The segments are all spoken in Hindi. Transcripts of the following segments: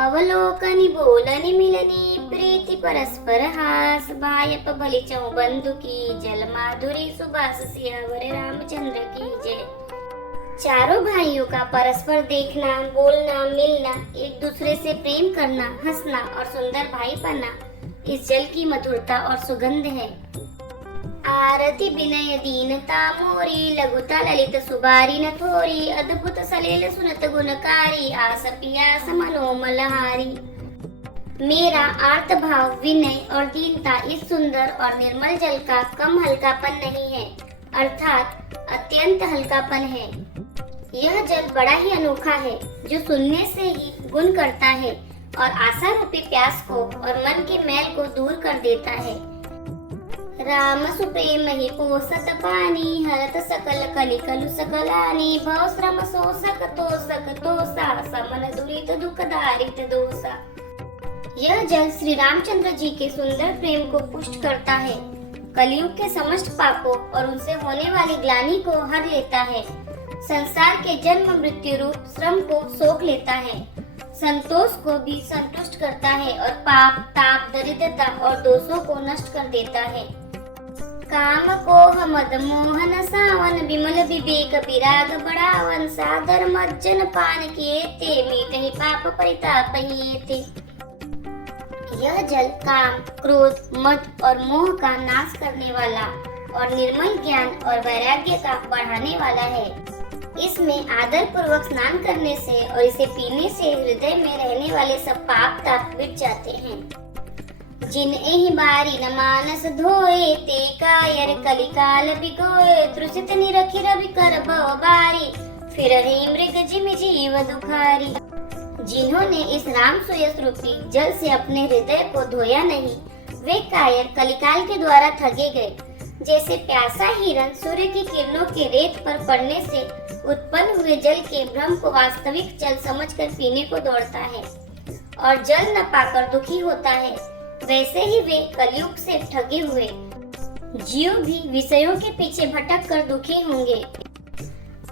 अवलोकनी बोलनी मिलनी प्रीति परस्पर हास भायप भली चौ बंधु की जल माधुरी सुबास सियावर रामचंद्र की जय। चारों भाइयों का परस्पर देखना, बोलना, मिलना, एक दूसरे से प्रेम करना, हंसना और सुंदर भाईपना इस जल की मधुरता और सुगंध है। आरती विनय दीनता मोरी लघुता ललित सुबारी न थोरी अद्भुत सलेल सुनत गुणकारी आस पियास मनोमलहारी। मेरा आर्त भाव विनय और दीनता इस सुंदर और निर्मल जल का कम हल्कापन नहीं है, अर्थात अत्यंत हल्कापन है। यह जल बड़ा ही अनोखा है जो सुनने से ही गुण करता है और आशा रूपी प्यास को और मन के मैल को दूर कर देता है। राम सुप्रेम ही पोसत पानी हरत सकल कलि कलु सकलानी भव श्रम शोषक तोषा समन दुरित दुख दारित दोषा। यह जल श्री रामचंद्र जी के सुंदर प्रेम को पुष्ट करता है, कलयुग के समस्त पापों और उनसे होने वाली ग्लानि को हर लेता है, संसार के जन्म मृत्यु रूप श्रम को सोख लेता है, संतोष को भी संतुष्ट करता है और पाप ताप दरिद्रता और दोषों को नष्ट कर देता है। काम कोह मद मोहन सावन विमल विवेक विराग बढ़ावन सादर मज्जन पान किए ते मीठ ही पाप परिताप हिएते। यह जल काम क्रोध मद और मोह का नाश करने वाला और निर्मल ज्ञान और वैराग्य का बढ़ाने वाला है। इसमें आदर पूर्वक स्नान करने से और इसे पीने से हृदय में रहने वाले सब पाप ताप मिट जाते हैं। जिन एहि बारी न मानस धोए ते कायर कलिकाल बिगोए त्रुषित निरखि रवि कर भव बारी फिर ही मृग जिम जीव दुखारी। जिन्होंने इस राम सुयस रूपी जल से अपने हृदय को धोया नहीं, वे कायर कलिकाल के द्वारा ठगे गए। जैसे प्यासा हिरन सूर्य की किरणों के रेत पर पड़ने से उत्पन्न हुए जल के भ्रम को वास्तविक जल समझकर पीने को दौड़ता है और जल न पाकर दुखी होता है, वैसे ही वे कलयुग से ठगे हुए जीव भी विषयों के पीछे भटक कर दुखी होंगे।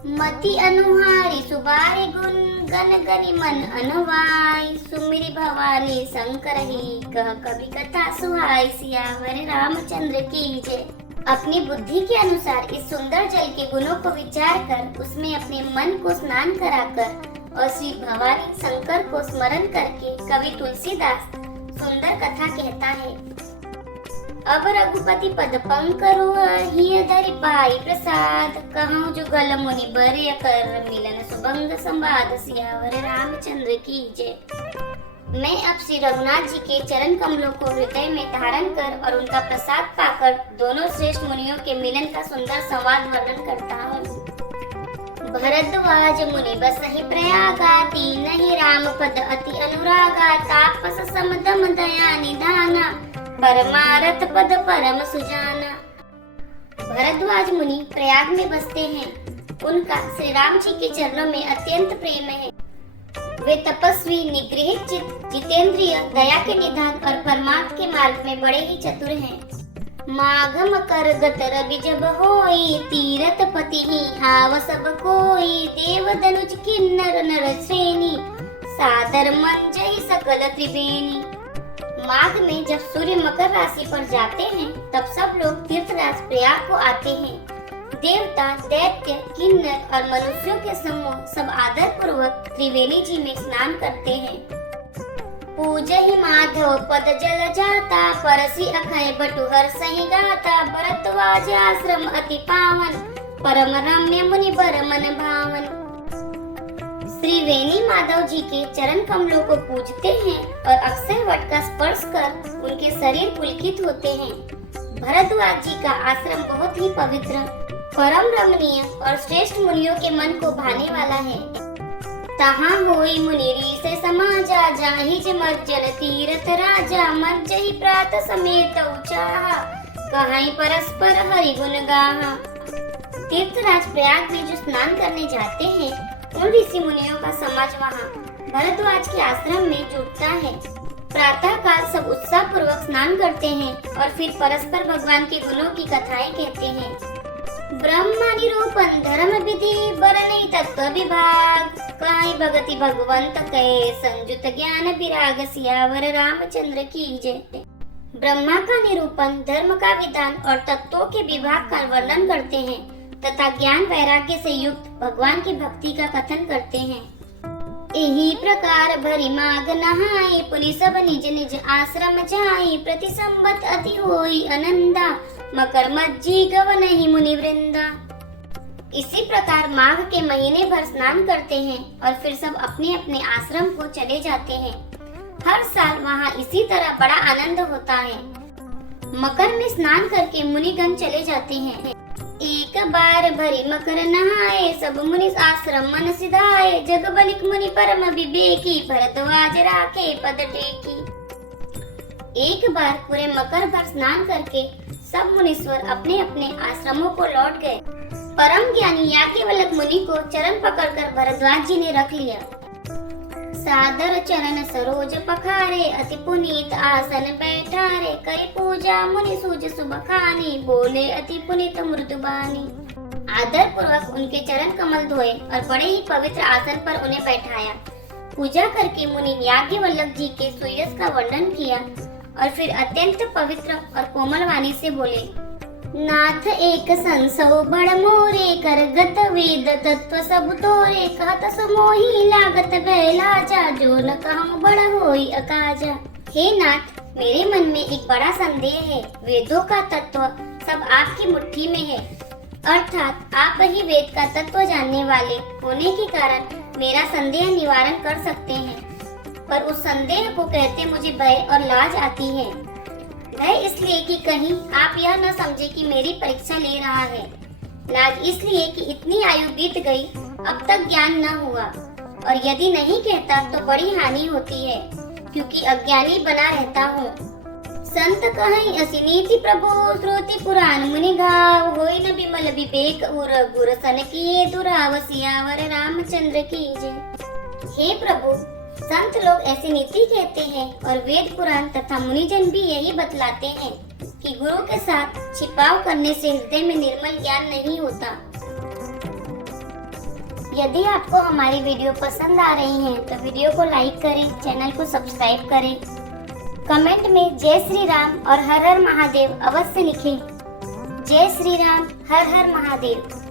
मति अनुहारी सुबारी गुण गन गनि मन अनुवाई सुमिरी भवानी शंकर ही कह कवि कथा सुहाई सियावर रामचंद्र की जय। अपनी बुद्धि के अनुसार इस सुंदर जल के गुणों को विचार कर उसमें अपने मन को स्नान कराकर और श्री भवानी शंकर को स्मरण करके कवि तुलसीदास सुंदर कथा कहता है। अब रघुपति पद पंकरु हिय धरि पाई प्रसाद कहूँ जुगल मुनि बरे कर मिलन सुबंग संवाद सियावर रामचंद्र की जय। मैं अब श्री रघुनाथ जी के चरण कमलों को हृदय में धारण कर और उनका प्रसाद पाकर दोनों श्रेष्ठ मुनियों के मिलन का सुंदर संवाद वर्णन करता हूँ। भरद्वाज मुनि बसहि प्रयागा तीन ही राम पद अति अनुरागा तापस समदम दया निधाना परमारथ पद परम सुजाना। भरद्वाज मुनि प्रयाग में बसते हैं, उनका श्री राम जी के चरणों में अत्यंत प्रेम है। वे तपस्वी निगृहित चित्त जितेंद्रिय दया के निधान और परमार्थ के मार्ग में बड़े ही चतुर हैं। माघम कर गत रवि जब होई तीरथ पति ही हाव सब कोई देव धनुज किन्नर नर श्रेणी सादर मन जय सकल त्रिवेणी। माघ में जब सूर्य मकर राशि पर जाते हैं तब सब लोग तीर्थराज प्रयाग को आते हैं। देवता दैत्य किन्नर और मनुष्यों के समूह सब आदर पूर्वक त्रिवेणी जी में स्नान करते हैं। पूजहि माधव पद जल जाता परसी अखय बटुहर सही गाता भरद्वाज आश्रम अति पावन परम रम्य मुनि बर मन भावन। श्री वेणी माधव जी के चरण कमलों को पूजते हैं और अक्षय वट का स्पर्श कर उनके शरीर पुलकित होते हैं। भरद्वाज जी का आश्रम बहुत ही पवित्र, परम रमणीय और श्रेष्ठ मुनियों के मन को भाने वाला है। तहाँ होई मुनि ऋषि समाजा जाहि ज मज्जन तीरथ राजा मज्जहि प्रात समेत उचाहा कहाई परस्पर हरि गुण गाहा। तीर्थराज प्रयाग में जो स्नान करने जाते हैं उन ऋषि मुनियों का समाज वहाँ भरद्वाज के आश्रम में जुटता है। प्रातः काल सब उत्साह पूर्वक स्नान करते हैं और फिर परस्पर भगवान के गुणों की कथाएं कहते हैं। ब्रह्म निरूपण धर्म विधि बरनई तत्व विभाग गाय भगति भगवंत कहे, संजुत ज्ञान विराग सियावर रामचंद्र की जय। ब्रह्मा का निरूपण, धर्म का विधान और तत्वों के विभाग का वर्णन करते हैं तथा ज्ञान वैराग्य से युक्त भगवान की भक्ति का कथन करते हैं। यही प्रकार भरी माग नहाई, पुनि सब निज निज आश्रम जाई, प्रति संबत अति होई आनंदा, मकर मज्जी गवनहि मुनि वृंदा। इसी प्रकार माघ के महीने भर स्नान करते हैं और फिर सब अपने अपने आश्रम को चले जाते हैं। हर साल वहाँ इसी तरह बड़ा आनंद होता है। मकर में स्नान करके मुनिगण चले जाते हैं। एक बार भरी मकर नहाए, सब मुनि आश्रम मन सिधाए, जग बलिक मुनि परम विवेकी, भरद्वाज राखे पद टेकी। एक बार पूरे मकर भर स्नान करके सब मुनीश्वर अपने अपने आश्रमों को लौट गए। परम ज्ञानी याज्ञवल्क्य मुनि को चरण पकड़कर भरद्वाज जी ने रख लिया। सादर चरण सरोज पखारे, अति पुनीत आसन बैठारे, करी पूजा मुनि सूज सुबखानी, बोले अति पुनीत मृदुबानी। आदर पूर्वक उनके चरण कमल धोए और बड़े ही पवित्र आसन पर उन्हें बैठाया। पूजा करके मुनि याज्ञवल्क्य जी के सुयश का वर्णन किया और फिर अत्यंत पवित्र और कोमल वाणी से बोले, नाथ एक संसो बड़ मोरे, करगत वेद तत्व सब तोरे, कहत सुमोही लागत भैला जा, जो न कहूँ बड़ होई अकाजा। हे नाथ, मेरे मन में एक बड़ा संदेह है। वेदों का तत्व सब आपकी मुट्ठी में है, अर्थात आप ही वेद का तत्व जानने वाले होने के कारण मेरा संदेह निवारण कर सकते हैं, पर उस संदेह को कहते मुझे भय और लाज आती है। भय इसलिए कि कहीं आप यह न समझे कि मेरी परीक्षा ले रहा है, लाज इसलिए कि इतनी आयु बीत गई अब तक ज्ञान न हुआ, और यदि नहीं कहता तो बड़ी हानि होती है, क्योंकि अज्ञानी बना रहता हूँ। संत कहीं असी नीति प्रभु, श्रुति पुराण मुनि गाव, होई न विमल विवेक उर, गुर सन किए दुराव, सियावर रामचंद्र की जय। हे प्रभु, संत लोग ऐसी नीति कहते हैं और वेद पुराण तथा मुनिजन भी यही बतलाते हैं कि गुरु के साथ छिपाव करने से हृदय में निर्मल ज्ञान नहीं होता। यदि आपको हमारी वीडियो पसंद आ रही है तो वीडियो को लाइक करें, चैनल को सब्सक्राइब करें, कमेंट में जय श्री राम और हर हर महादेव अवश्य लिखें। जय श्री राम, हर हर महादेव।